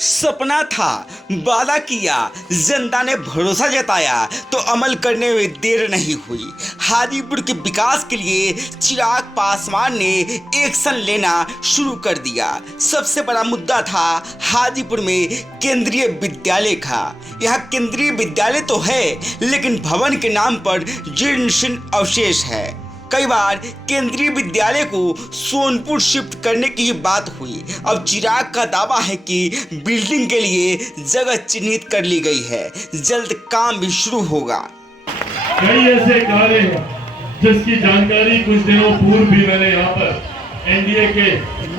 सपना था, वादा किया, जनता ने भरोसा जताया तो अमल करने में देर नहीं हुई। हाजीपुर के विकास के लिए चिराग पासवान ने एक्शन लेना शुरू कर दिया। सबसे बड़ा मुद्दा था हाजीपुर में केंद्रीय विद्यालय का। यहाँ केंद्रीय विद्यालय तो है, लेकिन भवन के नाम पर जीर्ण शीर्ण अवशेष है। कई बार केंद्रीय विद्यालय को सोनपुर शिफ्ट करने की ही बात हुई। अब चिराग का दावा है कि बिल्डिंग के लिए जगह चिन्हित कर ली गई है, जल्द काम भी शुरू होगा। कई ऐसे कार्य हैं जिसकी जानकारी कुछ दिनों पूर्व भी मैंने यहाँ पर एनडीए के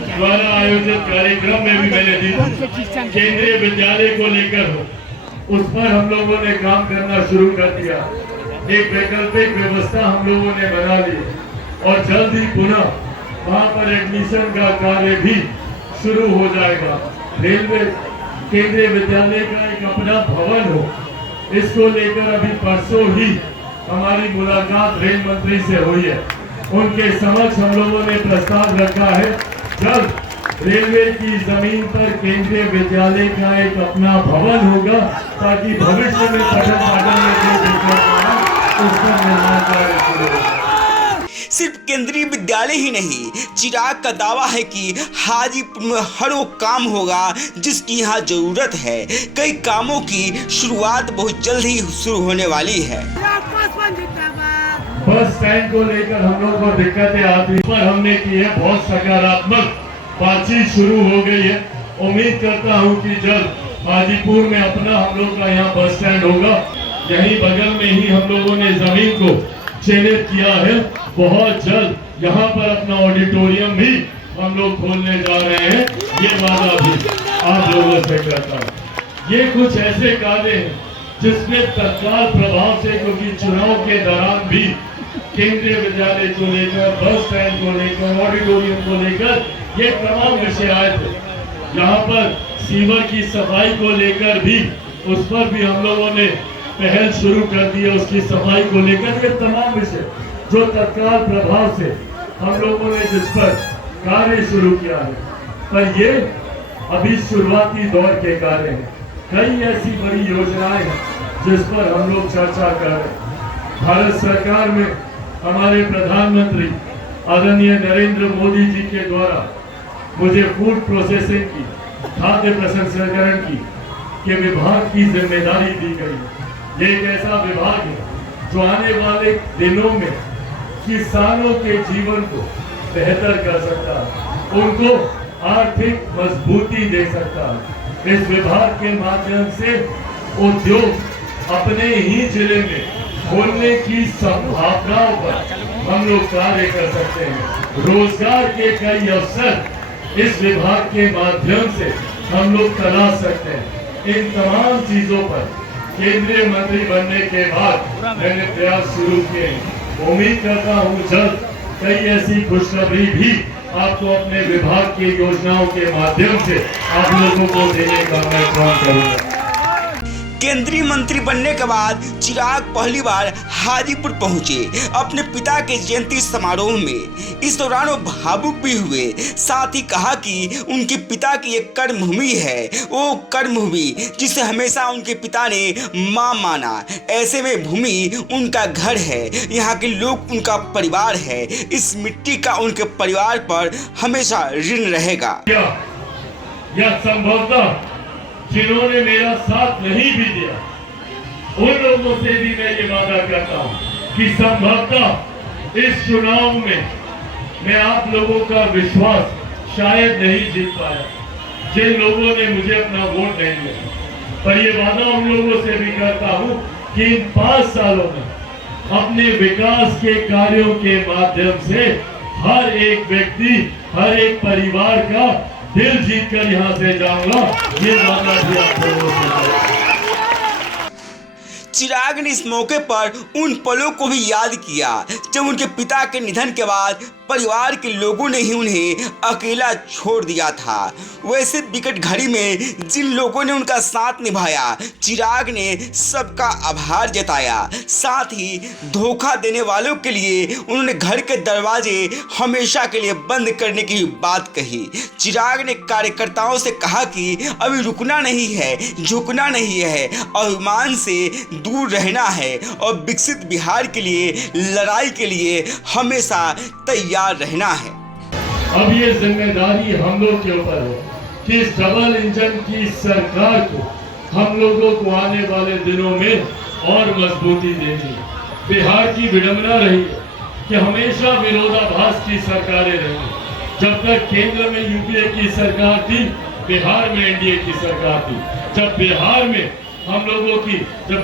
द्वारा आयोजित कार्यक्रम में भी मैंने दी। केंद्रीय विद्यालय को लेकर उस पर हम लोगों ने काम करना शुरू कर दिया। एक वैकल्पिक व्यवस्था हम लोगों ने बना ली और जल्द ही पुनः वहाँ पर एडमिशन का कार्य भी शुरू हो जाएगा। रेलवे केंद्रीय विद्यालय का एक अपना भवन हो, इसको लेकर अभी परसों ही हमारी मुलाकात रेल मंत्री से हुई है। उनके समक्ष हम लोगों ने प्रस्ताव रखा है, जल्द रेलवे की जमीन पर केंद्रीय विद्यालय का एक अपना भवन होगा, ताकि भविष्य में पठन पाठन में जो दिक्कत है उसका निर्माण कार्य शुरू होगा। सिर्फ केंद्रीय विद्यालय ही नहीं, चिराग का दावा है कि हाजीपुर में हर वो काम होगा जिसकी यहाँ जरूरत है। कई कामों की शुरुआत बहुत जल्द ही शुरू होने वाली है। बस स्टैंड को लेकर हम लोग को दिक्कतें आती है, पर हमने की है बहुत सकारात्मक बातचीत शुरू हो गई है। उम्मीद करता हूँ कि जल्द हाजीपुर में अपना हम लोग का यहाँ बस स्टैंड होगा। यहीं बगल में ही हम लोगों ने जमीन को चिन्हित किया है। बहुत जल्द यहाँ पर अपना ऑडिटोरियम भी हम लोग खोलने जा रहे हैं, ये वादा भी आप लोगों से करता हूँ। ये कुछ ऐसे कार्य हैं जिसमें तत्काल प्रभाव से, क्योंकि चुनाव के दौरान भी केंद्रीय विद्यालय को लेकर, बस स्टैंड को लेकर, ऑडिटोरियम को लेकर ये तमाम विषय आए थे। यहाँ पर सीवर की सफाई को लेकर भी, उस पर भी हम लोगों ने पहल शुरू कर दी है। उसकी सफाई को लेकर ये तमाम विषय जो तत्काल प्रभाव से हम लोगों ने जिस पर कार्य शुरू किया है, पर ये अभी शुरुआती दौर के कार्य हैं। कई ऐसी बड़ी योजनाएं हैं जिस पर हम लोग चर्चा कर रहे हैं। भारत सरकार में हमारे प्रधानमंत्री आदरणीय नरेंद्र मोदी जी के द्वारा मुझे फूड प्रोसेसिंग की, खाद्य प्रसंस्करण की के विभाग की जिम्मेदारी दी गई है। ये एक ऐसा विभाग है जो आने वाले दिनों में किसानों के जीवन को बेहतर कर सकता है, उनको आर्थिक मजबूती दे सकता है। इस विभाग के माध्यम से उद्योग अपने ही जिले में खोलने की संभावनाओं पर हम लोग कार्य कर सकते हैं। रोजगार के कई अवसर इस विभाग के माध्यम से हम लोग तलाश सकते हैं। इन तमाम चीजों पर केंद्रीय मंत्री बनने के बाद मैंने प्रयास शुरू किए। उम्मीद करता हूँ जल्द कई ऐसी खुशखबरी भी आपको अपने विभाग की योजनाओं के माध्यम से आप लोगों को देने का मैं काम करूँगा। केंद्रीय मंत्री बनने के बाद चिराग पहली बार हाजीपुर पहुंचे अपने पिता के जयंती समारोह में। इस दौरान वो भावुक भी हुए, साथ ही कहा कि उनके पिता की एक कर्मभूमि है, वो कर्मभूमि जिसे हमेशा उनके पिता ने मां माना। ऐसे में भूमि उनका घर है, यहाँ के लोग उनका परिवार है। इस मिट्टी का उनके परिवार पर हमेशा ऋण रहेगा। यह संभवतः जिन्होंने मेरा साथ नहीं भी दिया, उन लोगों से भी मैं ये वादा करता हूं कि संभवतः इस चुनाव में मैं आप लोगों का विश्वास शायद नहीं जीत पाया, जिन लोगों ने मुझे अपना वोट नहीं दिया। पर ये वादा उन लोगों से भी करता हूं कि इन 5 सालों में अपने विकास के कार्यों के माध्यम से हर एक व्यक्ति, हर एक परिवार का दिल जीतकर यहाँ से जाऊंगा, ये वादा भी आप लोगों से। चिराग ने इस मौके पर उन पलों को भी याद किया जब उनके पिता के निधन के बाद परिवार के लोगों ने ही उन्हें अकेला छोड़ दिया था। वैसे विकट घड़ी में जिन लोगों ने उनका साथ निभाया, चिराग ने सबका आभार जताया। साथ ही धोखा देने वालों के लिए उन्होंने घर के दरवाजे हमेशा के लिए बंद करने की बात कही। चिराग ने कार्यकर्ताओं से कहा कि अभी रुकना नहीं है, झुकना नहीं है, अभिमान से दूर रहना है और विकसित बिहार के लिए लड़ाई के लिए हमेशा तैयार रहना है। अब ये जिम्मेदारी हम लोग के ऊपर है कि इस डबल इंजन की सरकार को हम लोगों को आने वाले दिनों में और मजबूती देनी है। बिहार की विडंबना रही है कि हमेशा विरोधाभास की सरकारें रही। जब तक केंद्र में यूपीए की सरकार थी, बिहार में एनडीए की सरकार थी। जब बिहार में हम लोगों की जब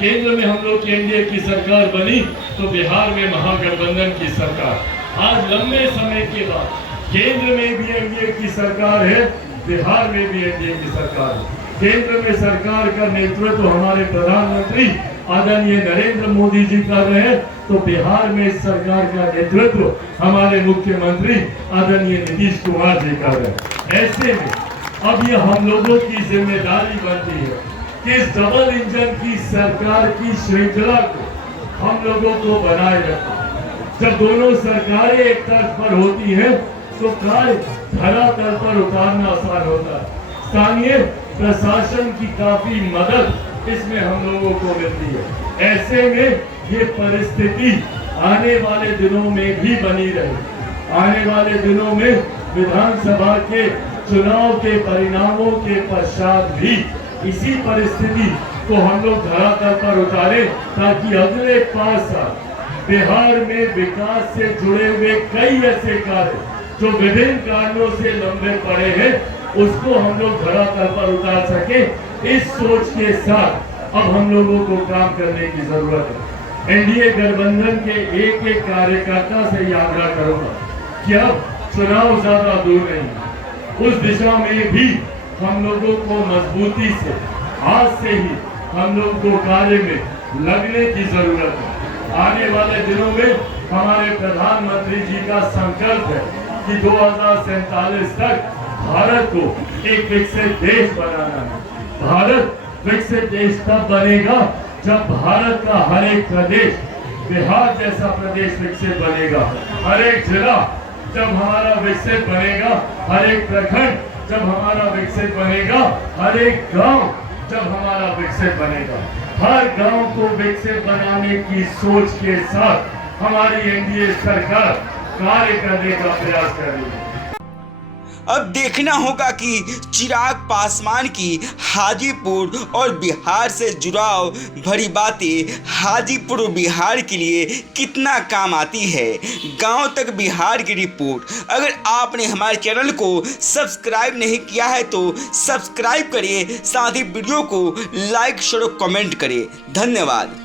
केंद्र में हम लोग की एनडीए की सरकार बनी तो बिहार में महागठबंधन की सरकार। आज लंबे समय के बाद केंद्र में भी एनडीए की सरकार है, बिहार में भी एनडीए की सरकार है। केंद्र में सरकार का नेतृत्व हमारे प्रधानमंत्री आदरणीय नरेंद्र मोदी जी कर रहे हैं, तो बिहार में इस सरकार का नेतृत्व हमारे मुख्यमंत्री आदरणीय नीतीश कुमार जी कर रहे हैं। ऐसे में अब ये हम लोगों की जिम्मेदारी बनती है कि इस डबल इंजन की सरकार की श्रृंखला को हम लोगों को बनाए रखें। जब दोनों सरकारें एक तरफ पर होती हैं तो कार्य धरातल पर उतारना आसान होता है। स्थानीय प्रशासन की काफी मदद इसमें हम लोगों को मिलती है। ऐसे में ये परिस्थिति आने वाले दिनों में भी बनी रहे। आने वाले दिनों में विधानसभा के चुनाव के परिणामों के पश्चात भी इसी परिस्थिति को हम लोग धरातल पर उतारें, ताकि अगले 5 साल बिहार में विकास से जुड़े हुए कई ऐसे कार्य जो विभिन्न कारणों से लंबे पड़े हैं, उसको हम लोग धरातल पर उतार सके। इस सोच के साथ अब हम लोगों को काम करने की जरूरत है। एनडीए गठबंधन के एक एक कार्यकर्ता से यह आग्रह करूंगा कि अब चुनाव ज्यादा दूर नहीं है। उस दिशा में भी हम लोगों को मजबूती से आज से ही हम लोग को कार्य में लगने की जरूरत है। आने वाले दिनों में हमारे प्रधानमंत्री जी का संकल्प है कि 2047 तक भारत को एक विकसित देश बनाना है। भारत विकसित देश तब बनेगा जब भारत का हर एक प्रदेश बिहार जैसा प्रदेश विकसित बनेगा। हर एक जिला जब हमारा विकसित बनेगा, हर एक प्रखंड जब हमारा विकसित बनेगा, हर एक गांव जब हमारा विकसित बनेगा। हर गांव को विकसित बनाने की सोच के साथ हमारी एनडीए सरकार कार्य करने का प्रयास कर रही है। अब देखना होगा कि चिराग पासवान की हाजीपुर और बिहार से जुड़ाव भरी बातें हाजीपुर और बिहार के लिए कितना काम आती है। गांव तक बिहार की रिपोर्ट। अगर आपने हमारे चैनल को सब्सक्राइब नहीं किया है तो सब्सक्राइब करिए, साथ ही वीडियो को लाइक शेयर और कमेंट करिए। धन्यवाद।